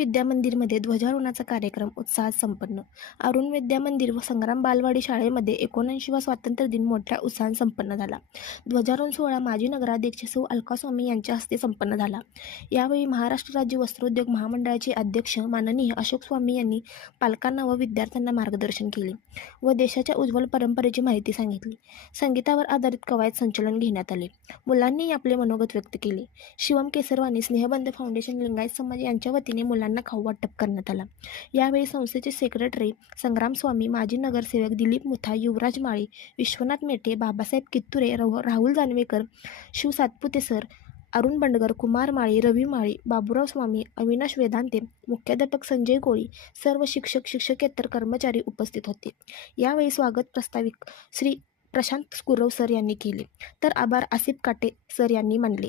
विद्या मंदिरमध्ये ध्वजारोहणाचा कार्यक्रम उत्साहात संपन्न. अरुण विद्या मंदिर व संग्राम बालवाडी शाळेमध्ये एकोणऐंशीवा स्वातंत्र्य दिन मोठ्या उत्साहात संपन्न झाला. ध्वजारोहण सोहळा माजी नगराध्यक्ष सौ अलकास्वामी यांच्या हस्ते संपन्न झाला. यावेळी महाराष्ट्र राज्य वस्त्रोद्योग महामंडळाचे अध्यक्ष माननीय अशोक स्वामी यांनी पालकांना व विद्यार्थ्यांना मार्गदर्शन केले व देशाच्या उज्ज्वल परंपरेची माहिती सांगितली. संगीतावर आधारित कवायत संचलन घेण्यात आले. मुलांनी आपले मनोगत व्यक्त केले. शिवम केसरवानी स्नेहबंध फाउंडेशन लिंगायत समाज यांच्या वतीने मुलांना खाऊ वाटप करण्यात आला. यावेळी संस्थेचे सेक्रेटरी संग्राम स्वामी माजी नगरसेवक दिलीप मुथा युवराज माळी विश्वनाथ मेटे बाबासाहेब कित्तुरे राहुल जानवेकर शिव सातपुते सर अरुण बंडगर कुमार माळी रवी माळी बाबुराव स्वामी अविनाश वेदांते मुख्याध्यापक संजय कोळी सर्व शिक्षक शिक्षकेतर कर्मचारी उपस्थित होते. यावेळी स्वागत प्रस्ताविक श्री प्रशांत कुरव सर यांनी केले. तर आभार आसिफ काटे सर यांनी मानले.